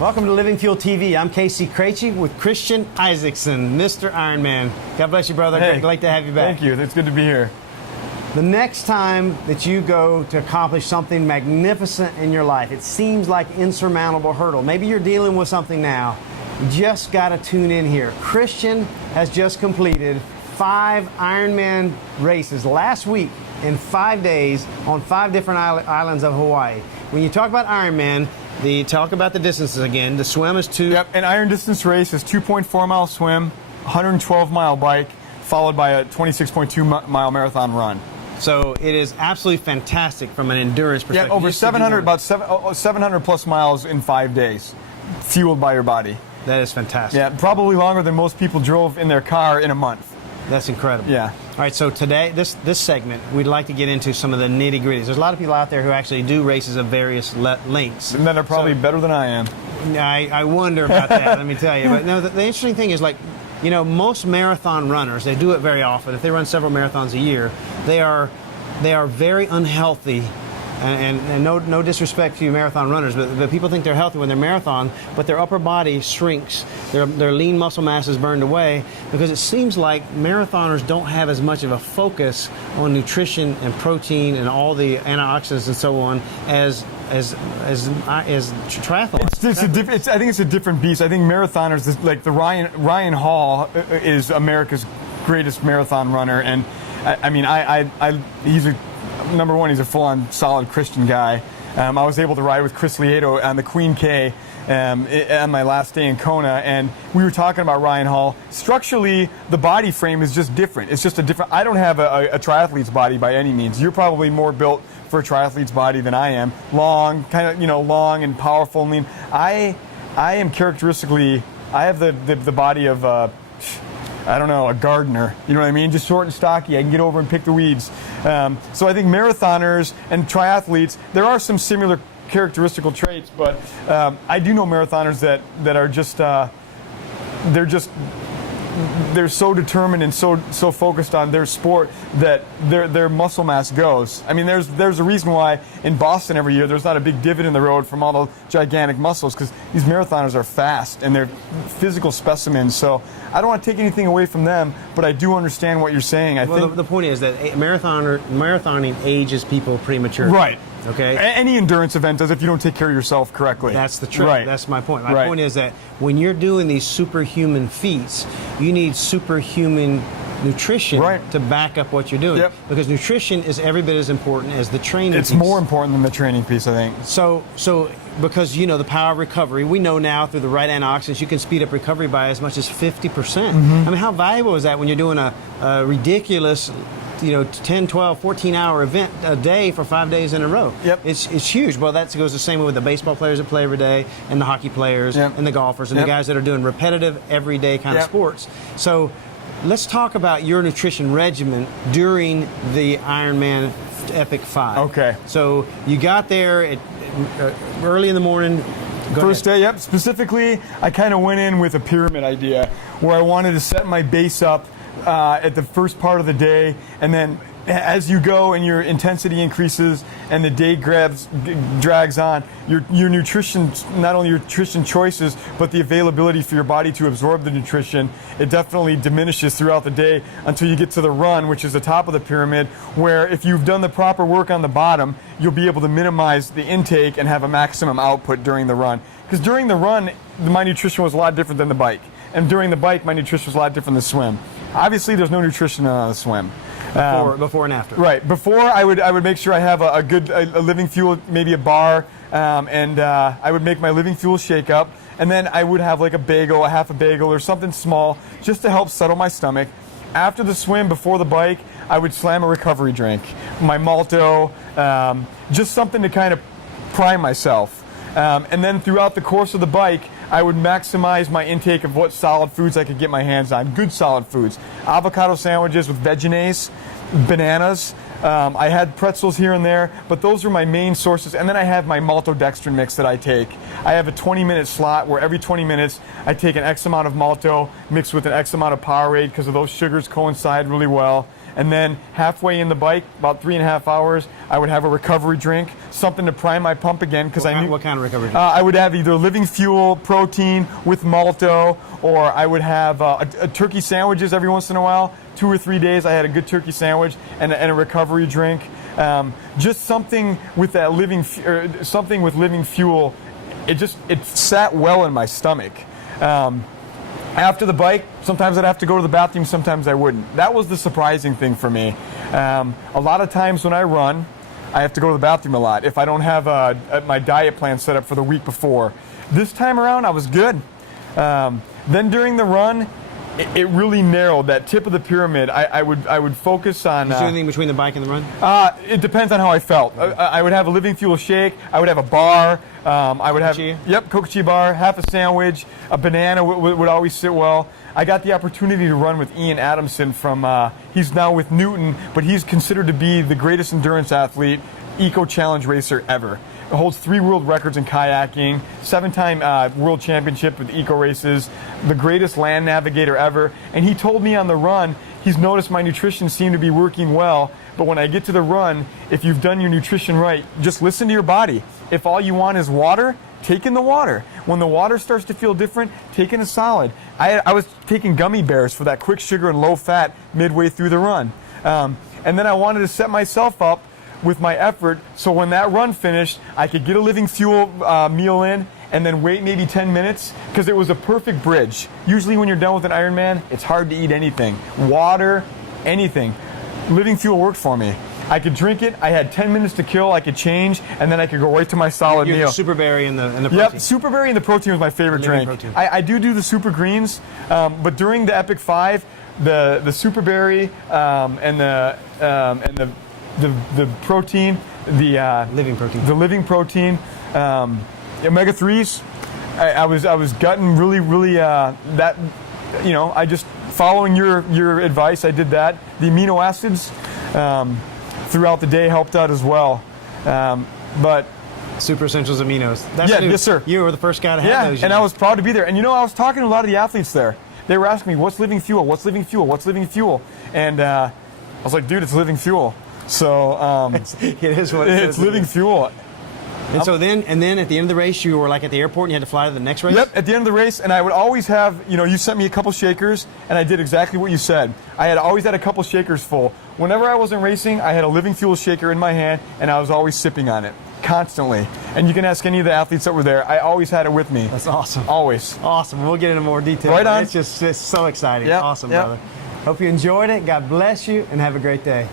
Welcome to Living Fuel TV. I'm Craichy with Christian Isakson, Mr. Ironman. God bless you, brother. Hey, I'd like to have you back. Thank you. It's good to be here. The next time that you go to accomplish something magnificent in your life, it seems like an insurmountable hurdle. Maybe you're dealing with something now. You just got to tune in here. Christian has just completed 5 Ironman races last week in 5 days on 5 different islands of Hawaii. When you talk about Ironman, talk about the distances again. The swim is 2. Yep, an iron distance race is 2.4 mile swim, 112 mile bike, followed by a 26.2 mile marathon run. So it is absolutely fantastic from an endurance perspective. Yeah, over 700 plus miles in 5 days, fueled by your body. That is fantastic. Yeah, probably longer than most people drove in their car in a month. That's incredible. Yeah. All right, so today, this segment, we'd like to get into some of the nitty-gritties. There's a lot of people out there who actually do races of various lengths. And that are probably better than I am. I wonder about that, let me tell you. But no, the interesting thing is, like, you know, most marathon runners, they do it very often. If they run several marathons a year, they are very unhealthy. And no disrespect to you marathon runners, but people think they're healthy when they're marathon, but their upper body shrinks, their lean muscle mass is burned away, because it seems like marathoners don't have as much of a focus on nutrition and protein and all the antioxidants and so on as triathletes. I think it's a different beast. I think marathoners, like the Ryan Hall is America's greatest marathon runner, and he's number one, he's a full-on solid Christian guy. I was able to ride with Chris Lieto on the Queen K on my last day in Kona, and we were talking about Ryan Hall. Structurally, the body frame is just different. It's just a different. I don't have a triathlete's body by any means. You're probably more built for a triathlete's body than I am. Long, long and powerful. I mean, I am characteristically. I have the body of. A gardener, you know what I mean? Just short and stocky. I can get over and pick the weeds. So I think marathoners and triathletes, there are some similar characteristical traits, but I do know marathoners that are just, they're so determined and so focused on their sport that their muscle mass goes. I mean, there's a reason why in Boston every year there's not a big divot in the road from all the gigantic muscles, because these marathoners are fast and they're physical specimens. So I don't want to take anything away from them, but I do understand what you're saying. I think the point is that marathoning ages people prematurely. Right. Okay. Any endurance event does if you don't take care of yourself correctly. That's the trick. Right. That's my point. My point is that when you're doing these superhuman feats, you need superhuman nutrition to back up what you're doing. Yep. Because nutrition is every bit as important as the training piece. It's more important than the training piece, I think. So because the power of recovery, we know now through the right antioxidants, you can speed up recovery by as much as 50%. Mm-hmm. I mean, how valuable is that when you're doing a ridiculous 10, 12, 14-hour event a day for 5 days in a row? Yep. It's huge. Well, that goes the same way with the baseball players that play every day, and the hockey players, and the golfers, and the guys that are doing repetitive, everyday kind of sports. So let's talk about your nutrition regimen during the Ironman Epic 5. Okay. So you got there at early in the morning. First day, yep. Specifically, I kind of went in with a pyramid idea where I wanted to set my base up at the first part of the day, and then as you go and your intensity increases and the day drags on, your nutrition, not only your nutrition choices, but the availability for your body to absorb the nutrition, it definitely diminishes throughout the day until you get to the run, which is the top of the pyramid, where if you've done the proper work on the bottom, you'll be able to minimize the intake and have a maximum output during the run. Because during the run, my nutrition was a lot different than the bike. And during the bike, my nutrition was a lot different than the swim. Obviously, there's no nutrition on the swim. Before and after. Right. Before, I would make sure I have a good living fuel, maybe a bar, and I would make my living fuel shake up, and then I would have like a half a bagel or something small just to help settle my stomach. After the swim, before the bike, I would slam a recovery drink, my Malto, just something to kind of prime myself. And then throughout the course of the bike, I would maximize my intake of what solid foods I could get my hands on. Good solid foods. Avocado sandwiches with Vegenaise, bananas. I had pretzels here and there, but those are my main sources. And then I have my maltodextrin mix that I take. I have a 20-minute slot where every 20 minutes I take an X amount of malto mixed with an X amount of Powerade, because of those sugars coincide really well. And then halfway in the bike, about 3.5 hours, I would have a recovery drink, something to prime my pump again, because I knew. What kind of recovery drink? I would have either Living Fuel protein with malto, or I would have a turkey sandwiches every once in a while. 2 or 3 days, I had a good turkey sandwich and a recovery drink. Just something with that something with Living Fuel. It sat well in my stomach. After the bike, sometimes I'd have to go to the bathroom, sometimes I wouldn't. That was the surprising thing for me. A lot of times when I run, I have to go to the bathroom a lot if I don't have my diet plan set up for the week before. This time around, I was good. Then during the run, it really narrowed that tip of the pyramid. I would focus on. Did you do anything between the bike and the run? It depends on how I felt. I would have a Living Fuel shake. I would have a bar. I would Craichy? have Craichy bar, half a sandwich, a banana would always sit well. I got the opportunity to run with Ian Adamson from. He's now with Newton, but he's considered to be the greatest endurance athlete, eco challenge racer ever. It holds 3 world records in kayaking, 7-time world championship with eco races, the greatest land navigator ever. And he told me on the run, he's noticed my nutrition seemed to be working well, but when I get to the run, if you've done your nutrition right, just listen to your body. If all you want is water, take in the water. When the water starts to feel different, take in a solid. I was taking gummy bears for that quick sugar and low fat midway through the run. And then I wanted to set myself up with my effort, so when that run finished, I could get a Living Fuel meal in and then wait maybe 10 minutes, because it was a perfect bridge. Usually when you're done with an Ironman, it's hard to eat anything. Water, anything. Living Fuel worked for me. I could drink it, I had 10 minutes to kill, I could change, and then I could go right to my solid meal. The super berry and the protein. Yep, super berry and the protein was my favorite drink. Protein. I do the super greens, but during the Epic 5, the super berry and the protein, living protein. The living protein, omega 3s. I was gutting really that, I just following your advice. I did that. The amino acids throughout the day helped out as well, but. Super Essentials Aminos. Yes, sir. You were the first guy to have those. And I was proud to be there. And I was talking to a lot of the athletes there. They were asking me, "What's Living Fuel? What's Living Fuel? What's Living Fuel?" And I was like, "Dude, it's Living Fuel." So it is what it it's is. Living Fuel. And so then at the end of the race, you were like at the airport and you had to fly to the next race? Yep, at the end of the race, and I would always have, you sent me a couple shakers, and I did exactly what you said. I always had a couple shakers full. Whenever I wasn't racing, I had a Living Fuel shaker in my hand, and I was always sipping on it, constantly. And you can ask any of the athletes that were there. I always had it with me. That's awesome. Always. Awesome. We'll get into more detail. Right on. It's so exciting. Yep. Awesome, Yep. brother. Hope you enjoyed it. God bless you, and have a great day.